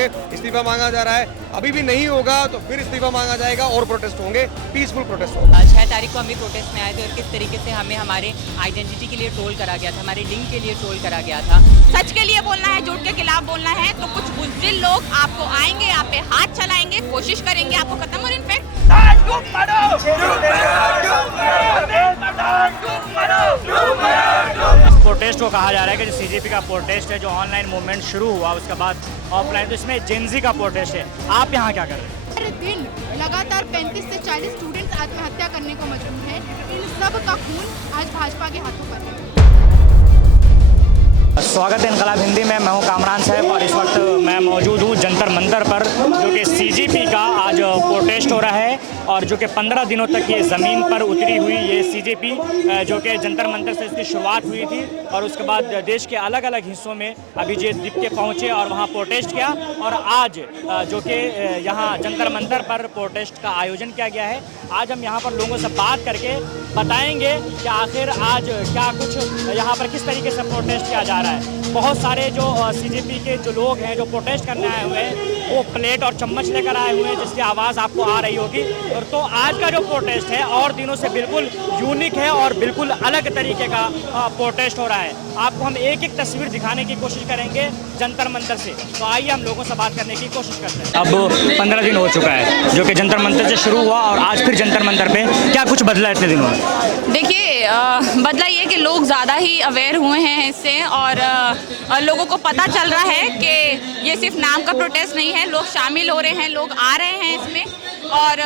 पे इस्तीफा मांगा जा रहा है। अभी भी नहीं होगा तो फिर इस्तीफा मांगा जाएगा और प्रोटेस्ट होंगे, पीसफुल प्रोटेस्ट होंगे। 6 तारीख को हम भी प्रोटेस्ट में आए थे और किस तरीके से हमें हमारे आइडेंटिटी के लिए ट्रोल करा गया था, हमारे लिंग के लिए ट्रोल करा गया था। सच के लिए बोलना है, झूठ के खिलाफ बोलना है, तो कुछ बुज़दिल लोग आपको आएंगे, आप पे हाथ चलाएंगे, कोशिश करेंगे आपको खत्म और इनफैक्ट प्रोटेस्ट को कहा जा रहा है कि जो सीजेपी का प्रोटेस्ट है, जो ऑनलाइन मूवमेंट शुरू हुआ उसके बाद ऑफलाइन, तो इसमें जेनजी का प्रोटेस्ट है। आप यहाँ क्या कर रहे हैं? हर दिन लगातार 35 से 40 स्टूडेंट्स आत्महत्या करने को मजबूर हैं। इन सब का खून आज भाजपा के हाथों पर है। स्वागत है इनकलाब हिंदी में, मैं हूं कामरान साहब और इस वक्त मैं मौजूद हूं जंतर मंतर पर, जो कि सीजेपी का आज प्रोटेस्ट हो रहा है और जो कि 15 दिनों तक ये ज़मीन पर उतरी हुई ये सीजेपी, जो कि जंतर मंतर से इसकी शुरुआत हुई थी और उसके बाद देश के अलग अलग हिस्सों में अभिजीत दीप के पहुँचे और वहाँ प्रोटेस्ट किया और आज जो कि यहाँ जंतर मंतर पर प्रोटेस्ट का आयोजन किया गया है। आज हम यहाँ पर लोगों से बात करके बताएंगे कि आखिर आज क्या कुछ यहाँ पर किस तरीके से प्रोटेस्ट किया जा रहा है। बहुत सारे जो सीजेपी के जो लोग हैं जो प्रोटेस्ट करने आए हुए हैं वो प्लेट और चम्मच लेकर आए हुए हैं, जिसकी आवाज़ आपको आ रही होगी। और तो आज का जो प्रोटेस्ट है और दिनों से बिल्कुल यूनिक है और बिल्कुल अलग तरीके का प्रोटेस्ट हो रहा है। आपको हम एक एक तस्वीर दिखाने की कोशिश करेंगे जंतर मंतर से, तो आइए हम लोगों से बात करने की कोशिश करते हैं। अब 15 दिन हो चुका है जो कि जंतर मंतर से शुरू हुआ और आज फिर जंतर मंतर पे क्या कुछ बदला है इतने दिनों में? देखिए बदला ये कि लोग ज़्यादा ही अवेयर हुए हैं इससे और लोगों को पता चल रहा है कि ये सिर्फ नाम का प्रोटेस्ट नहीं है, लोग शामिल हो रहे हैं, लोग आ रहे हैं इसमें। और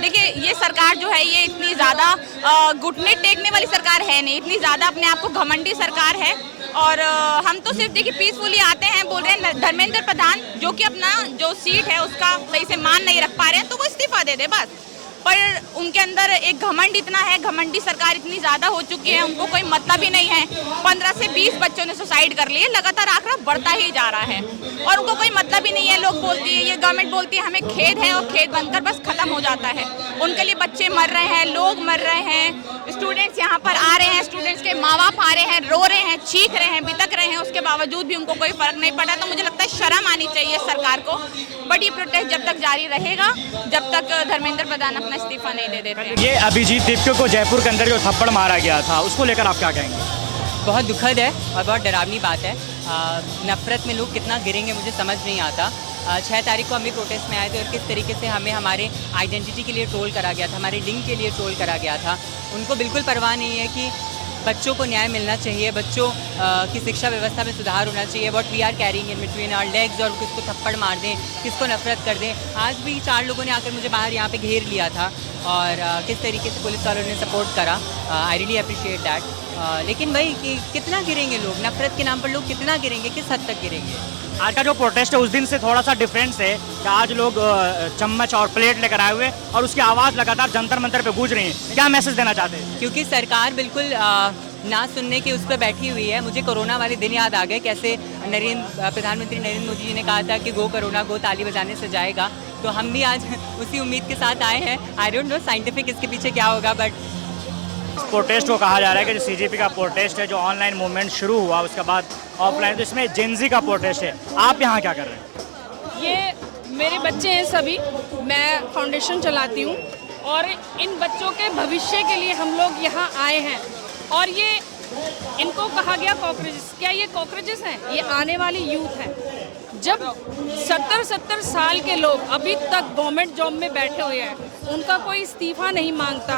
देखिए ये सरकार जो है ये इतनी ज़्यादा घुटने टेकने वाली सरकार है नहीं, इतनी ज़्यादा अपने आप को घमंडी सरकार है। और हम तो सिर्फ देखिए पीसफुली आते हैं, बोल रहे हैं धर्मेंद्र प्रधान जो कि अपना जो सीट है उसका सही से मान नहीं रख पा रहे हैं तो वो इस्तीफा दे दे बस। पर उनके अंदर एक घमंड इतना है, घमंडी सरकार इतनी ज़्यादा हो चुकी है, उनको कोई मतलब ही नहीं है। 15 से 20 बच्चों ने सुसाइड कर लिए, लगातार आंकड़ा बढ़ता ही जा रहा है और उनको कोई मतलब ही नहीं है। लोग बोलती है, ये गवर्नमेंट बोलती है हमें खेद है और खेद बनकर बस खत्म हो जाता है। उनके लिए बच्चे मर रहे हैं, लोग मर रहे हैं, स्टूडेंट्स यहाँ पर आ रहे हैं, स्टूडेंट्स के माँ बाप आ रहे हैं, रो रहे हैं, चीख रहे हैं, बितक रहे हैं, उसके बावजूद भी उनको कोई फर्क नहीं पड़ा। तो मुझे लगता है शर्म आनी चाहिए सरकार को। बट ये प्रोटेस्ट जब तक जारी रहेगा जब तक धर्मेंद्र प्रधान अपना इस्तीफा नहीं दे देते हैं। ये अभिजीत दीप को जयपुर के अंदर जो थप्पड़ मारा गया था उसको लेकर आप क्या कहेंगे? बहुत दुखद है और बहुत डरावनी बात है। नफरत में लोग कितना गिरेंगे मुझे समझ नहीं आता। 6 तारीख को हम भी प्रोटेस्ट में आए थे और किस तरीके से हमें हमारे आइडेंटिटी के लिए ट्रोल करा गया था, हमारे लिंग के लिए ट्रोल करा गया था। उनको बिल्कुल परवाह नहीं है कि बच्चों को न्याय मिलना चाहिए, बच्चों की शिक्षा व्यवस्था में सुधार होना चाहिए। What we are carrying in between our legs, और किसको थप्पड़ मार दें, किसको नफरत कर दें। आज भी 4 लोगों ने आकर मुझे बाहर यहाँ पे घेर लिया था और किस तरीके से पुलिस वालों ने सपोर्ट करा। I really appreciate that. लेकिन भाई कि कितना गिरेंगे लोग, नफरत के नाम पर लोग कितना गिरेंगे, किस हद तक गिरेंगे? आज का जो प्रोटेस्ट है उस दिन से थोड़ा सा डिफरेंस है कि आज लोग चम्मच और प्लेट लेकर आए हुए और उसकी आवाज़ लगातार जंतर मंतर पे गूंज रही है। क्या मैसेज देना चाहते हैं? क्योंकि सरकार बिल्कुल ना सुनने के उस पर बैठी हुई है। मुझे कोरोना वाले दिन याद आ गए, कैसे प्रधानमंत्री नरेंद्र मोदी जी ने कहा था कि गो कोरोना गो ताली बजाने से जाएगा। तो हम भी आज उसी उम्मीद के साथ आए हैं। आई डोंट नो साइंटिफिक इसके पीछे क्या होगा, बट प्रोटेस्ट को कहा जा रहा है कि जो सीजेपी का प्रोटेस्ट है, जो ऑनलाइन मूवमेंट शुरू हुआ उसके बाद ऑफलाइन, तो इसमें जेनजी का प्रोटेस्ट है। आप यहाँ क्या कर रहे हैं? ये मेरे बच्चे हैं सभी, मैं फाउंडेशन चलाती हूँ और इन बच्चों के भविष्य के लिए हम लोग यहाँ आए हैं। और ये इनको कहा गया कॉकरोचेस, क्या ये कॉकरोचेस हैं? ये आने वाली यूथ है। जब 70 साल के लोग अभी तक गवर्नमेंट जॉब में बैठे हुए हैं, उनका कोई इस्तीफा नहीं मांगता,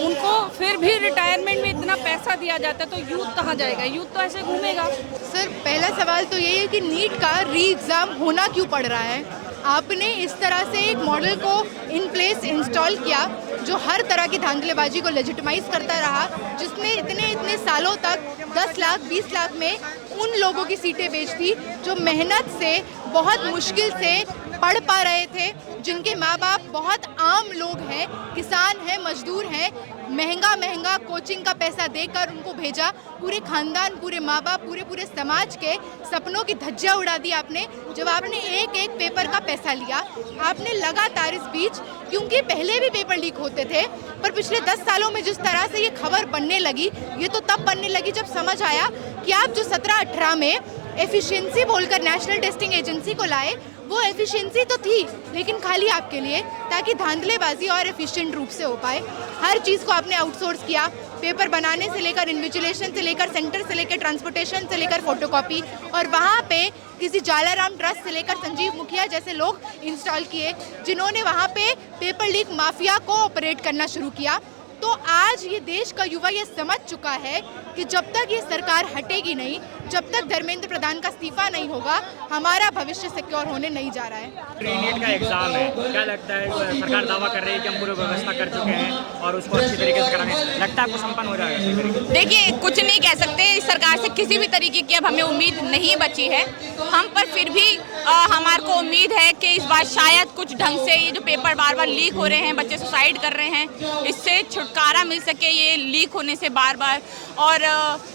उनको फिर भी रिटायरमेंट में इतना पैसा दिया जाता है, तो यूथ कहाँ जाएगा? यूथ तो ऐसे घूमेगा। सर पहला सवाल तो यही है कि नीट का री एग्ज़ाम होना क्यों पड़ रहा है? आपने इस तरह से एक मॉडल को इन प्लेस इंस्टॉल किया जो हर तरह की धांधलेबाजी को लेजिटिमाइज करता रहा, जिसमें इतने सालों तक 10 लाख 20 लाख में उन लोगों की सीटें बेच दी जो मेहनत से बहुत मुश्किल से पढ़ पा रहे थे, जिनके माँ बाप बहुत आम लोग हैं, किसान हैं, मजदूर हैं, महंगा कोचिंग का पैसा देकर उनको भेजा। पूरे खानदान, पूरे माँ बाप, पूरे समाज के सपनों की धज्जियाँ उड़ा दी आपने जब आपने एक पेपर का पैसा लिया। आपने लगातार इस बीच, क्योंकि पहले भी पेपर लीक होते थे, पर पिछले 10 सालों में जिस तरह से ये खबर बनने लगी, ये तो तब बनने लगी जब समझ आया कि आप जो 17-18 में एफिशिएंसी बोलकर नेशनल टेस्टिंग एजेंसी को लाए, वो एफिशिएंसी तो थी, लेकिन खाली आपके लिए, ताकि धांधलेबाजी और एफिशिएंट रूप से हो पाए। हर चीज़ को आपने आउटसोर्स किया, पेपर बनाने से लेकर इन्विजिलेशन से लेकर सेंटर से लेकर ट्रांसपोर्टेशन से लेकर फोटोकॉपी, और वहाँ पे किसी जालाराम ट्रस्ट से लेकर संजीव मुखिया जैसे लोग इंस्टॉल किए, जिन्होंने वहाँ पे पेपर लीक माफिया को ऑपरेट करना शुरू किया। तो आज ये देश का युवा ये समझ चुका है कि जब तक ये सरकार हटेगी नहीं, जब तक धर्मेंद्र प्रधान का इस्तीफा नहीं होगा, हमारा भविष्य सिक्योर होने नहीं जा रहा है। नीट का एग्जाम है, क्या लगता है? सरकार दावा कर रही है कि हम पूरी व्यवस्था कर चुके हैं और उसको अच्छी तरीके से कराने, लगता है आपको संपन्न हो जाएगा सही तरीके से? देखिए, कुछ नहीं कह सकते, इस सरकार से किसी भी तरीके की अब हमें उम्मीद नहीं बची है। हम पर फिर भी हमारे को उम्मीद है कि इस बार शायद कुछ ढंग से ये जो पेपर बार बार लीक हो रहे हैं, बच्चे सुसाइड कर रहे हैं, इससे छुटकारा मिल सके ये लीक होने से बार बार। और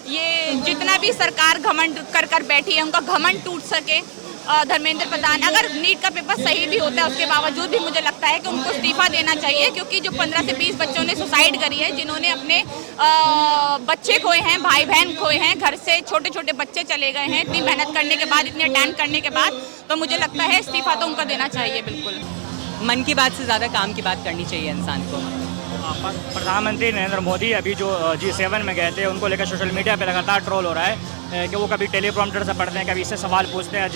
ये जितना भी सरकार घमंड कर बैठी है, उनका घमंड टूट सके। धर्मेंद्र प्रधान, अगर नीट का पेपर सही भी होता है, उसके बावजूद भी मुझे लगता है कि उनको इस्तीफा देना चाहिए, क्योंकि जो 15 से 20 बच्चों ने सुसाइड करी है, जिन्होंने अपने बच्चे खोए हैं, भाई बहन खोए हैं, घर से छोटे छोटे बच्चे चले गए हैं, इतनी मेहनत करने के बाद, इतने अटेम्प्ट करने के बाद, तो मुझे लगता है इस्तीफा तो उनको देना चाहिए बिल्कुल। मन की बात से ज़्यादा काम की बात करनी चाहिए इंसान को। प्रधानमंत्री नरेंद्र मोदी अभी जो G7 में गए थे, उनको लेकर सोशल मीडिया पे लगातार ट्रोल हो रहा है कि वो कभी टेलीप्रॉम्प्टर से पढ़ते हैं, कभी इससे सवाल पूछते हैं।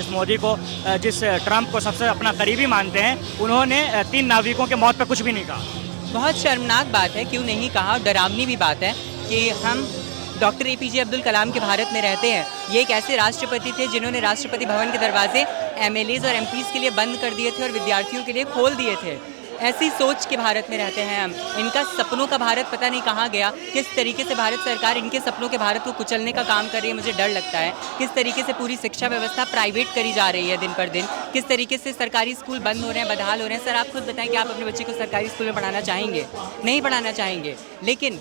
जिस ट्रंप को सबसे अपना करीबी मानते हैं, उन्होंने 3 नाविकों के मौत पर कुछ भी नहीं कहा। बहुत शर्मनाक बात है, क्यों नहीं कहा, डरावनी भी बात है कि हम डॉक्टर APJ अब्दुल कलाम के भारत में रहते हैं। ये एक ऐसे राष्ट्रपति थे जिन्होंने राष्ट्रपति भवन के दरवाजे MLAs और MPs के लिए बंद कर दिए थे और विद्यार्थियों के लिए खोल दिए थे। ऐसी सोच के भारत में रहते हैं हम। इनका सपनों का भारत पता नहीं कहाँ गया। किस तरीके से भारत सरकार इनके सपनों के भारत को कुचलने का काम कर रही है, मुझे डर लगता है। किस तरीके से पूरी शिक्षा व्यवस्था प्राइवेट करी जा रही है दिन पर दिन। किस तरीके से सरकारी स्कूल बंद हो रहे हैं, बदहाल हो रहे हैं। सर, आप खुद बताएं कि आप अपने बच्चे को सरकारी स्कूल में पढ़ाना चाहेंगे? नहीं पढ़ाना चाहेंगे। लेकिन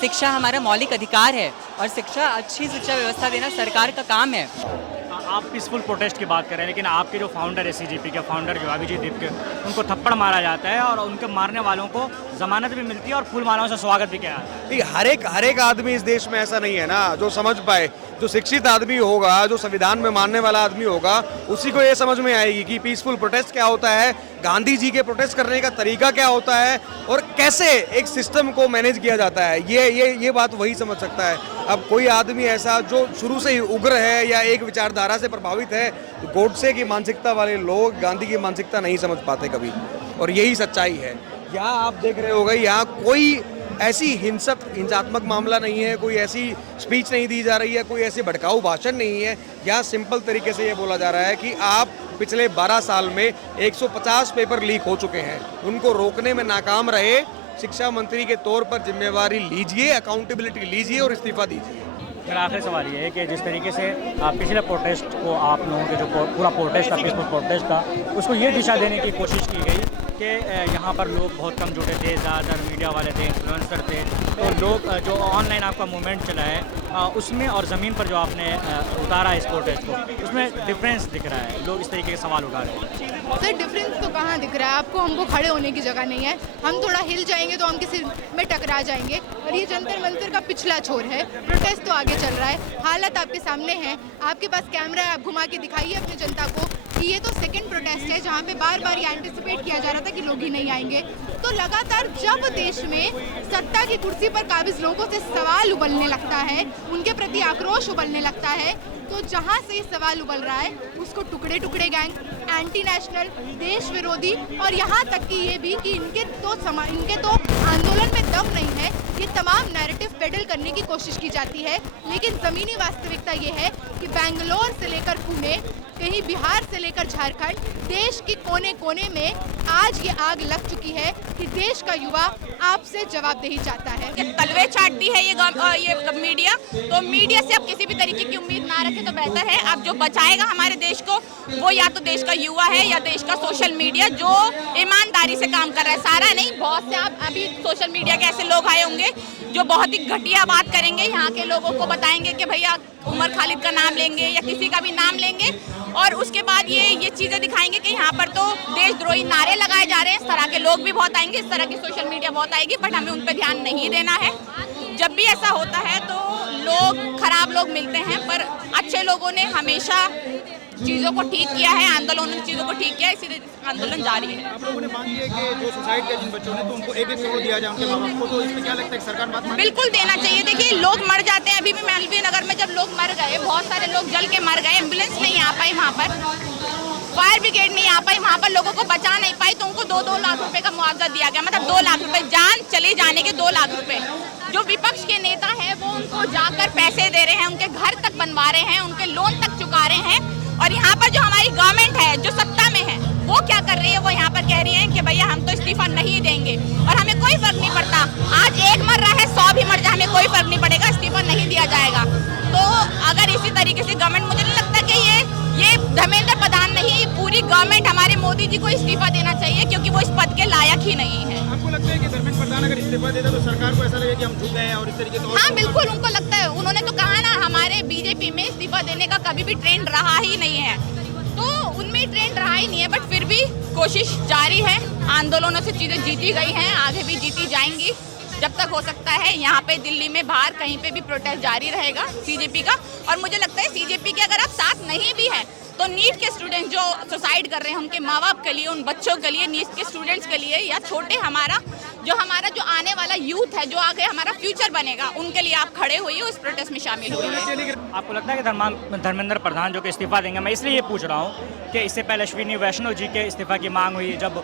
शिक्षा हमारा मौलिक अधिकार है और अच्छी शिक्षा व्यवस्था देना सरकार का काम है। आप पीसफुल प्रोटेस्ट की बात कर रहे हैं, लेकिन आपके जो फाउंडर है CGP के फाउंडर जो अभिजीत दीप, उनको थप्पड़ मारा जाता है और उनके मारने वालों को जमानत भी मिलती है और फूल मालाओं से स्वागत भी किया जाता है। हर एक आदमी इस देश में ऐसा नहीं है ना जो समझ पाए। जो शिक्षित आदमी होगा, जो संविधान में मानने वाला आदमी होगा, उसी को ये समझ में आएगी कि पीसफुल प्रोटेस्ट क्या होता है, गांधी जी के प्रोटेस्ट करने का तरीका क्या होता है और कैसे एक सिस्टम को मैनेज किया जाता है। ये बात वही समझ सकता है। अब कोई आदमी ऐसा जो शुरू से ही उग्र है या एक विचारधारा से प्रभावित है, गोडसे की मानसिकता वाले लोग गांधी की मानसिकता नहीं समझ पाते कभी, और यही सच्चाई है। यहाँ आप देख रहे होंगे, यहाँ कोई ऐसी हिंसात्मक मामला नहीं है, कोई ऐसी स्पीच नहीं दी जा रही है, कोई ऐसी भड़काऊ भाषण नहीं है। यहाँ सिंपल तरीके से ये बोला जा रहा है कि आप पिछले 12 साल में 150 पेपर लीक हो चुके हैं, उनको रोकने में नाकाम रहे। शिक्षा मंत्री के तौर पर जिम्मेवारी लीजिए, अकाउंटेबिलिटी लीजिए और इस्तीफा दीजिए। मेरा आखिरी सवाल ये है कि जिस तरीके से पिछले प्रोटेस्ट को, आप लोगों के जो पूरा प्रोटेस्ट था, पीसफुल प्रोटेस्ट था, उसको ये दिशा देने की कोशिश की गई कि यहाँ पर लोग बहुत कम जुटे थे, ज़्यादातर मीडिया वाले थे, इन्फ्लुएंसर थे, तो लोग जो ऑनलाइन आपका मूवमेंट चला है उसमें और ज़मीन पर जो आपने उतारा इस प्रोटेस्ट को, उसमें डिफरेंस दिख रहा है। लोग इस तरीके के सवाल उठा रहे हैं। सर, डिफरेंस तो कहाँ दिख रहा है आपको? हमको खड़े होने की जगह नहीं है। हम थोड़ा हिल जाएंगे तो हम किसी में टकरा जाएंगे, और ये जंतर मंतर का पिछला छोर है। प्रोटेस्ट तो आगे चल रहा है, हालत आपके सामने है, आपके पास कैमरा है, आप घुमा के दिखाइए अपनी जनता को कि ये तो सेकंड प्रोटेस्ट है जहाँ पे बार बार ये एंटिसिपेट किया जा रहा था कि लोग ही नहीं आएंगे। तो लगातार जब देश में सत्ता की कुर्सी पर काबिज लोगों से सवाल उबलने लगता है, उनके प्रति आक्रोश उबलने लगता है, तो जहाँ से ये सवाल उबल रहा है उसको टुकड़े टुकड़े गैंग, एंटी नेशनल, देश विरोधी, और यहाँ तक कि ये भी कि इनके तो आंदोलन में दम नहीं है, ये तमाम नैरेटिव पेडल करने की कोशिश की जाती है। लेकिन ज़मीनी वास्तविकता ये है कि बेंगलोर से लेकर पुणे, कहीं बिहार से लेकर झारखंड, देश के कोने कोने में आज ये आग लग चुकी है कि देश का युवा आपसे जवाबदेही चाहता है। तलवे चाटती है ये मीडिया, तो मीडिया से अब किसी भी तरीके की उम्मीद ना रखें तो बेहतर है। अब जो बचाएगा हमारे देश को वो या तो देश का युवा है या देश का सोशल मीडिया, जो ईमानदारी से काम कर रहा है। सारा नहीं, बहुत से आप अभी सोशल मीडिया के ऐसे लोग आए होंगे जो बहुत ही घटिया बात करेंगे, यहाँ के लोगों को बताएंगे कि भैया उमर खालिद का नाम लेंगे या किसी का भी नाम लेंगे, और उसके बाद ये चीज़ें दिखाएंगे कि यहाँ पर तो देशद्रोही नारे लगाए जा रहे हैं। इस तरह के लोग भी बहुत आएंगे, इस तरह की सोशल मीडिया बहुत आएगी, बट हमें उन पर ध्यान नहीं देना है। जब भी ऐसा होता है तो खराब लोग मिलते हैं, पर अच्छे लोगों ने हमेशा चीज़ों को ठीक किया है, आंदोलन ने चीज़ों को ठीक किया है, इसीलिए आंदोलन जारी है। आप लोगों ने मांग की है कि जो सुसाइड किया जिन बच्चों ने, तो उनको 1-1 करोड़ दिया जाए उनके माँ बाप को, तो इसमें क्या लगता है कि सरकार बात माने? बिल्कुल देना चाहिए। देखिए लोग मर जाते हैं, अभी भी मालवीय नगर में जब लोग मर गए, बहुत सारे लोग जल के मर गए, एम्बुलेंस नहीं आ पाई वहाँ पर, फायर ब्रिगेड नहीं आ पाई वहाँ पर, लोगों को बचा नहीं पाई, तो उनको 2-2 लाख रुपए का मुआवजा दिया गया, मतलब 2 लाख रुपए, जान चले जाने के 2 लाख रुपए। जो विपक्ष के नेता है वो उनको जाकर पैसे दे रहे हैं, उनके घर तक बनवा रहे हैं, उनके लोन तक चुका रहे हैं। और यहाँ पर जो हमारी गवर्नमेंट है, जो सत्ता में है, वो क्या कर रही है, वो यहाँ पर कह रही है कि भैया हम तो इस्तीफा नहीं देंगे, और हमें कोई फर्क नहीं पड़ता। आज एक मर रहा है, 100 भी मर जाए, हमें कोई फर्क नहीं पड़ेगा, इस्तीफा नहीं दिया जाएगा। तो अगर इसी तरीके से गवर्नमेंट, मुझे नहीं लगता कि ये धर्मेंद्र प्रधान नहीं, ये पूरी गवर्नमेंट हमारे मोदी जी को इस्तीफा देना चाहिए, क्योंकि वो इस पद के लायक ही नहीं है। आपको लगता है कि धर्मेंद्र प्रधान अगर इस्तीफा देता तो सरकार को ऐसा लगे कि हम झुक गए हैं और इस तरीके से? हाँ बिल्कुल, उनको लगता है, उन्होंने तो कहा ना, हमारे बीजेपी में इस्तीफा देने का कभी भी ट्रेंड रहा ही नहीं है, तो उनमें ट्रेंड रहा ही नहीं है, बट फिर भी कोशिश जारी है। आंदोलनों से चीजें जीती गई हैं, आगे भी जीती जाएंगी जब तक हो सकता है। यहाँ पे दिल्ली में, बाहर कहीं पे भी प्रोटेस्ट जारी रहेगा सीजेपी का। और मुझे लगता है सीजेपी के अगर आप साथ नहीं भी हैं, तो नीट के स्टूडेंट जो सुसाइड कर रहे हैं, उनके माँ बाप के लिए, उन बच्चों के लिए, नीट के स्टूडेंट्स के लिए, या छोटे हमारा जो आने वाला यूथ है, जो आगे हमारा फ्यूचर बनेगा, उनके लिए आप खड़े हुए हो, इस प्रोटेस्ट में शामिल हुए। आपको लगता है कि धर्मेंद्र प्रधान जो कि इस्तीफा देंगे? मैं इसलिए ये पूछ रहा हूँ कि इससे पहले अश्विनी वैष्णव जी के इस्तीफा की मांग हुई, जब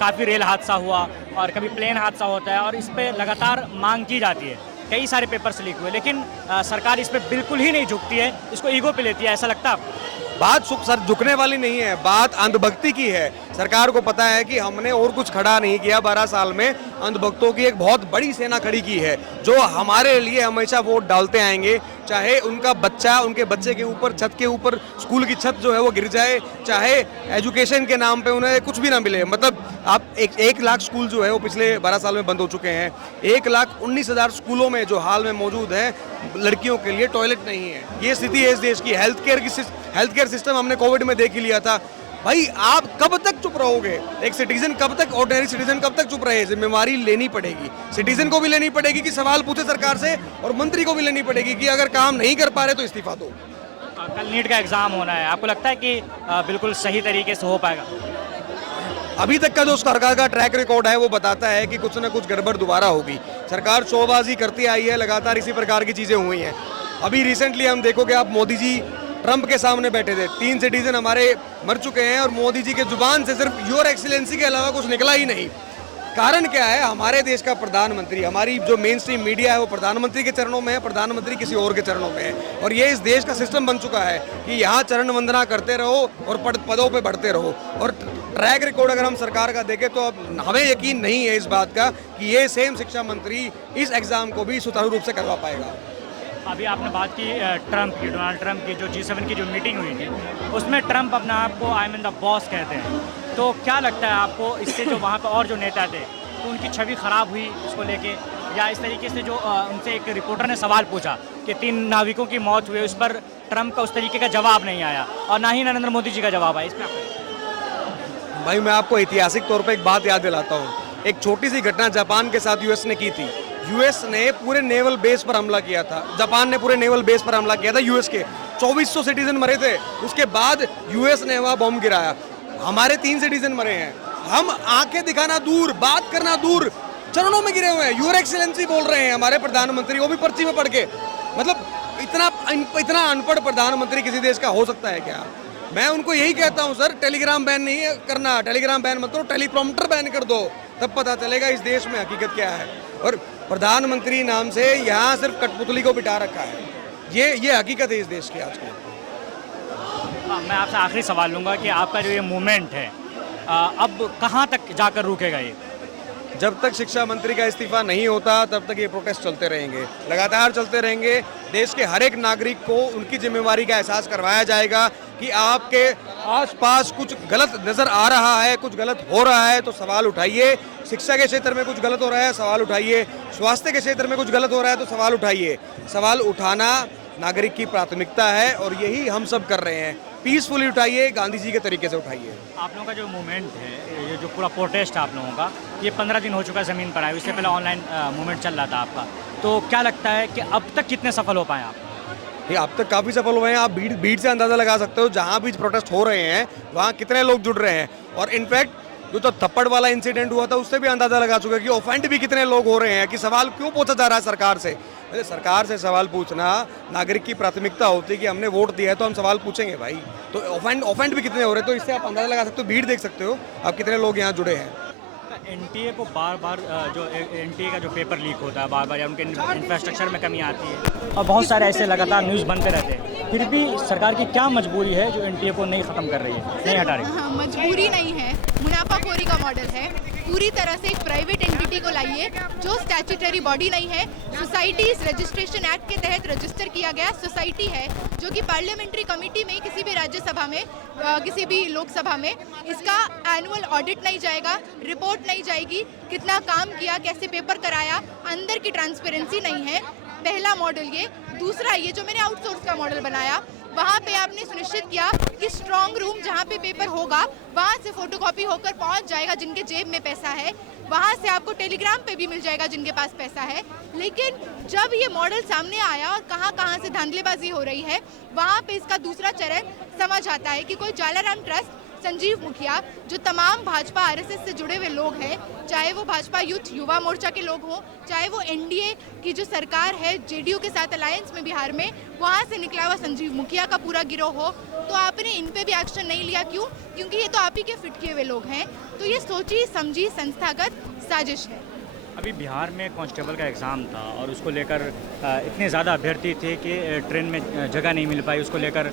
काफ़ी रेल हादसा हुआ और कभी प्लेन हादसा होता है, और इस पर लगातार मांग की जाती है, कई सारे पेपर्स लीक हुए, लेकिन सरकार इस पर बिल्कुल ही नहीं झुकती है, इसको ईगो पे लेती है, ऐसा लगता है आपको? बात सर झुकने वाली नहीं है, बात अंधभक्ति की है। सरकार को पता है कि हमने और कुछ खड़ा नहीं किया, 12 साल में अंधभक्तों की एक बहुत बड़ी सेना खड़ी की है, जो हमारे लिए हमेशा वोट डालते आएंगे, चाहे उनका बच्चा, उनके बच्चे के ऊपर, छत के ऊपर, स्कूल की छत जो है वो गिर जाए, चाहे एजुकेशन के नाम पे उन्हें कुछ भी ना मिले। मतलब आप 1 लाख स्कूल जो है वो पिछले 12 साल में बंद हो चुके हैं। 1,19,000 स्कूलों में जो हाल में मौजूद हैं, लड़कियों के लिए टॉयलेट नहीं है। ये स्थिति है इस देश की। हेल्थ केयर सिस्टम हमने कोविड में देख ही लिया था। भाई आप कब तक चुप रहोगे? एक सिटीजन कब तक, ऑर्डिनरी सिटीजन कब तक चुप रहे? जिम्मेवारी लेनी पड़ेगी, सिटीजन को भी लेनी पड़ेगी कि सवाल पूछे सरकार से, और मंत्री को भी लेनी पड़ेगी कि अगर काम नहीं कर पा रहे तो इस्तीफा दो। कल नीट का एग्जाम होना है, आपको लगता है कि बिल्कुल सही तरीके से हो पाएगा? अभी तक का जो सरकार का ट्रैक रिकॉर्ड है वो बताता है कि कुछ ना कुछ गड़बड़ दोबारा होगी। सरकार शोबाजी करती आई है, लगातार इसी प्रकार की चीजें हुई हैं। अभी रिसेंटली हम देखोगे, आप मोदी जी ट्रंप के सामने बैठे थे, 3 सिटीजन हमारे मर चुके हैं, और मोदी जी के जुबान से सिर्फ योर एक्सीलेंसी के अलावा कुछ निकला ही नहीं। कारण क्या है? हमारे देश का प्रधानमंत्री, हमारी जो मेन स्ट्रीम मीडिया है वो प्रधानमंत्री के चरणों में है, प्रधानमंत्री किसी और के चरणों में है। और ये इस देश का सिस्टम बन चुका है कि यहाँ चरण वंदना करते रहो और पदों पे बढ़ते रहो। और ट्रैक रिकॉर्ड अगर हम सरकार का देखें तो अब हमें यकीन नहीं है इस बात का कि ये सेम शिक्षा मंत्री इस एग्ज़ाम को भी सुचारू रूप से करवा पाएगा। अभी आपने बात की ट्रंप की, डोनाल्ड ट्रंप की जो G7 की जो मीटिंग हुई थी, उसमें ट्रंप अपने आप को आई एम द बॉस कहते हैं, तो क्या लगता है आपको इससे जो वहाँ पर और जो नेता थे, तो उनकी छवि खराब हुई इसको लेके, या इस तरीके से जो उनसे एक रिपोर्टर ने सवाल पूछा कि 3 नाविकों की मौत हुई, उस पर ट्रंप का उस तरीके का जवाब नहीं आया, और ना ही नरेंद्र मोदी जी का जवाब आया, इसमें भाई मैं आपको ऐतिहासिक तौर पे एक बात याद दिलाता हूँ। एक छोटी सी घटना जापान के साथ यूएस ने की थी। यूएस ने पूरे नेवल बेस पर हमला किया था, जापान ने पूरे नेवल बेस पर हमला किया था यूएस के, 2400 सिटीजन मरे थे। उसके बाद यूएस ने वहाँ बॉम्ब गिराया, हमारे 3 सिटीजन मरे हैं। हम आंखें दिखाना दूर, बात करना दूर, चरणों में गिरे हुए हैं। योर एक्सीलेंसी बोल रहे हैं हमारे प्रधानमंत्री, वो भी पर्ची में पढ़ के। मतलब इतना अनपढ़ प्रधानमंत्री किसी देश का हो सकता है क्या? मैं उनको यही कहता हूं सर, टेलीग्राम बैन नहीं करना, टेलीग्राम बैन मत करो, टेलीप्रॉम्प्टर बैन कर दो, तब पता चलेगा इस देश में हकीकत क्या है। और प्रधानमंत्री नाम से यहाँ सिर्फ कठपुतली को बिठा रखा है, ये हकीकत है इस देश की आज की। मैं आपसे आखिरी सवाल लूँगा कि आपका जो ये मूवमेंट है अब कहाँ तक जाकर रुकेगा? ये जब तक शिक्षा मंत्री का इस्तीफा नहीं होता तब तक ये प्रोटेस्ट चलते रहेंगे, लगातार चलते रहेंगे। देश के हर एक नागरिक को उनकी जिम्मेवारी का एहसास करवाया जाएगा कि आपके आसपास कुछ गलत नज़र आ रहा है, कुछ गलत हो रहा है तो सवाल उठाइए। शिक्षा के क्षेत्र में कुछ गलत हो रहा है, सवाल उठाइए। स्वास्थ्य के क्षेत्र में कुछ गलत हो रहा है तो सवाल उठाइए। सवाल उठाना नागरिक की प्राथमिकता है और यही हम सब कर रहे हैं। पीसफुली उठाइए, गांधी जी के तरीके से उठाइए। आप लोगों का जो मूवमेंट है, ये जो पूरा प्रोटेस्ट है आप लोगों का, ये 15 दिन हो चुका है ज़मीन पर आए, उससे पहले ऑनलाइन मूवमेंट चल रहा था आपका, तो क्या लगता है कि अब तक कितने सफल हो पाए आप? ये अब तक काफ़ी सफल हुए हैं। आप भीड़ से अंदाज़ा लगा सकते हो, जहाँ भी प्रोटेस्ट हो रहे हैं वहाँ कितने लोग जुड़ रहे हैं। और इनफैक्ट जो तो थप्पड़ वाला इंसिडेंट हुआ था उससे भी अंदाज़ा लगा चुके हैं कि ऑफेंड भी कितने लोग हो रहे हैं, कि सवाल क्यों पूछा जा रहा है सरकार से। वैसे सरकार से सवाल पूछना नागरिक की प्राथमिकता होती है कि हमने वोट दिया है तो हम सवाल पूछेंगे भाई। तो ऑफेंड भी कितने हो रहे हैं, तो इससे आप अंदाज़ा लगा सकते हो, भीड़ देख सकते हो आप कितने लोग यहाँ जुड़े हैं। एनटीए को बार बार जो एनटीए का जो पेपर लीक होता है बार बार, या उनके इंफ्रास्ट्रक्चर में कमी आती है और बहुत सारे ऐसे लगातार न्यूज़ बनते रहते हैं, फिर भी सरकार की क्या मजबूरी है जो एनटीए को नहीं ख़त्म कर रही है, नहीं हटा रही? हाँ, मजबूरी नहीं है, मुनाफाखोरी का मॉडल है। पूरी तरह से एक प्राइवेट एंटिटी को लाइए जो स्टैट्यूटरी बॉडी नहीं है। सोसाइटीज रजिस्ट्रेशन एक्ट के तहत रजिस्टर किया गया सोसाइटी है, जो कि पार्लियामेंट्री कमेटी में किसी भी राज्यसभा में किसी भी लोकसभा में इसका एनुअल ऑडिट नहीं जाएगा, रिपोर्ट नहीं जाएगी, कितना काम किया, कैसे पेपर कराया, अंदर की ट्रांसपेरेंसी नहीं है। पहला मॉडल ये। दूसरा, ये जो मैंने आउटसोर्स का मॉडल बनाया, वहाँ पे आपने सुनिश्चित किया कि स्ट्रॉन्ग रूम जहाँ पे पेपर होगा वहाँ से फोटोकॉपी होकर पहुँच जाएगा जिनके जेब में पैसा है, वहाँ से आपको टेलीग्राम पे भी मिल जाएगा जिनके पास पैसा है। लेकिन जब ये मॉडल सामने आया और कहाँ कहाँ से धांधलेबाजी हो रही है, वहाँ पे इसका दूसरा चरण समझ आता है कि कोई जालाराम ट्रस्ट, संजीव मुखिया, जो तमाम भाजपा आरएसएस से जुड़े हुए लोग हैं, चाहे वो भाजपा यूथ युवा मोर्चा के लोग हों, चाहे वो एनडीए की जो सरकार है जेडीयू के साथ अलायंस में बिहार में, वहाँ से निकला हुआ संजीव मुखिया का पूरा गिरोह हो, तो आपने इन पे भी एक्शन नहीं लिया। क्यों? क्योंकि ये तो आप ही के फिट किए हुए लोग हैं। तो ये सोची समझी संस्थागत साजिश है। अभी बिहार में कांस्टेबल का एग्ज़ाम था और उसको लेकर इतने ज़्यादा अभ्यर्थी थे कि ट्रेन में जगह नहीं मिल पाई, उसको लेकर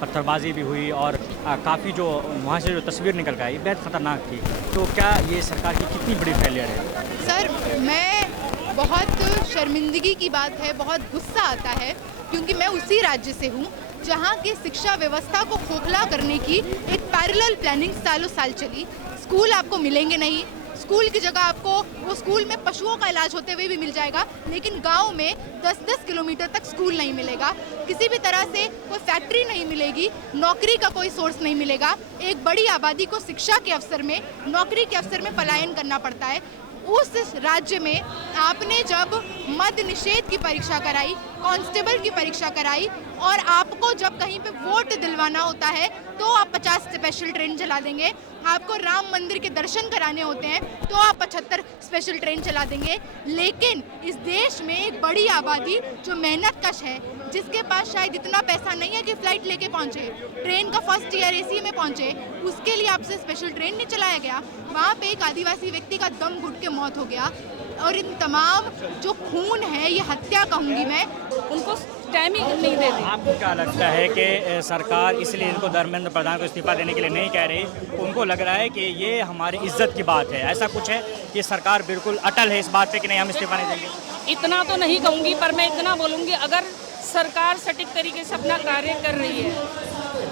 पत्थरबाजी भी हुई और काफ़ी जो वहाँ से जो तस्वीर निकल कर आई बेहद ख़तरनाक थी। तो क्या ये सरकार की कितनी बड़ी फेलियर है? सर, मैं बहुत शर्मिंदगी की बात है, बहुत गुस्सा आता है, क्योंकि मैं उसी राज्य से हूँ जहाँ की शिक्षा व्यवस्था को खोखला करने की एक पैरेलल प्लानिंग सालों साल चली। स्कूल आपको मिलेंगे नहीं, स्कूल की जगह आपको वो स्कूल में पशुओं का इलाज होते हुए भी मिल जाएगा, लेकिन गांव में 10-10 किलोमीटर तक स्कूल नहीं मिलेगा। किसी भी तरह से कोई फैक्ट्री नहीं मिलेगी, नौकरी का कोई सोर्स नहीं मिलेगा। एक बड़ी आबादी को शिक्षा के अवसर में, नौकरी के अवसर में पलायन करना पड़ता है। उस राज्य में आपने जब मद्य निषेध की परीक्षा कराई, कांस्टेबल की परीक्षा कराई, और आपको जब कहीं पे वोट दिलवाना होता है तो आप 50 स्पेशल ट्रेन चला देंगे। आपको राम मंदिर के दर्शन कराने होते हैं तो आप 75 स्पेशल ट्रेन चला देंगे। लेकिन इस देश में एक बड़ी आबादी जो मेहनत कश है, जिसके पास शायद इतना पैसा नहीं है कि फ्लाइट लेके पहुंचे, ट्रेन का फर्स्ट ईयर एसी में पहुंचे, उसके लिए आपसे स्पेशल ट्रेन नहीं चलाया गया। वहाँ पे एक आदिवासी व्यक्ति का दम घुट के मौत हो गया। और इन तमाम जो खून है, ये हत्या कहूँगी मैं, उनको टाइम ही नहीं दे रही। आपको क्या लगता है कि सरकार इसलिए इनको धर्मेंद्र प्रधान को इस्तीफा देने के लिए नहीं कह रही? उनको लग रहा है कि ये हमारी इज्जत की बात है, ऐसा कुछ है कि सरकार बिल्कुल अटल है इस बात पे कि नहीं हम इस्तीफा नहीं देंगे? इतना तो नहीं कहूँगी, पर मैं इतना बोलूँगी, अगर सरकार सटीक तरीके से अपना कार्य कर रही है,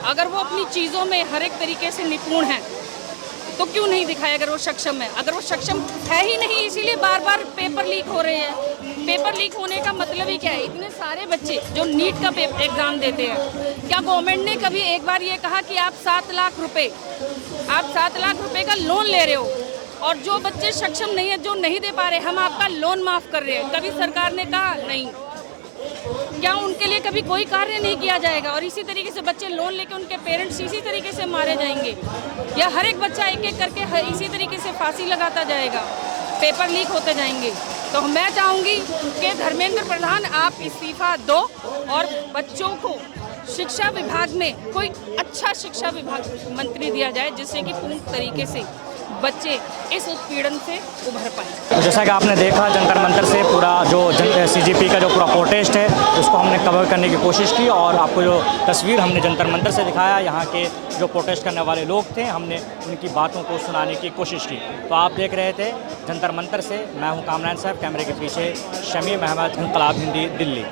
अगर वो अपनी चीज़ों में हर एक तरीके से निपुण है, तो क्यों नहीं दिखाया? अगर वो सक्षम है, अगर वो सक्षम है ही नहीं, इसीलिए बार बार पेपर लीक हो रहे हैं। पेपर लीक होने का मतलब ही क्या है? इतने सारे बच्चे जो नीट का एग्ज़ाम देते हैं, क्या गवर्नमेंट ने कभी एक बार ये कहा कि आप 7 लाख रुपए का लोन ले रहे हो, और जो बच्चे सक्षम नहीं है, जो नहीं दे पा रहे, हम आपका लोन माफ़ कर रहे हैं? कभी सरकार ने कहा? नहीं। क्या उनके लिए कभी कोई कार्य नहीं किया जाएगा? और इसी तरीके से बच्चे लोन लेके उनके पेरेंट्स इसी तरीके से मारे जाएंगे, या हर एक बच्चा एक एक करके इसी तरीके से फांसी लगाता जाएगा, पेपर लीक होते जाएंगे? तो मैं चाहूँगी कि धर्मेंद्र प्रधान आप इस्तीफा दो और बच्चों को शिक्षा विभाग में कोई अच्छा शिक्षा विभाग मंत्री दिया जाए, जिससे कि पूर्ण तरीके से बच्चे इस उत्पीड़न से उभर पाएं। तो जैसा कि आपने देखा, जंतर मंतर से पूरा जो सीजीपी का जो पूरा प्रोटेस्ट है उसको हमने कवर करने की कोशिश की, और आपको जो तस्वीर हमने जंतर मंतर से दिखाया, यहाँ के जो प्रोटेस्ट करने वाले लोग थे, हमने उनकी बातों को सुनाने की कोशिश की। तो आप देख रहे थे जंतर मंतर से, मैं हूँ कामरान साहब, कैमरे के पीछे शमीम अहमद, इंकलाब हिंदी, दिल्ली।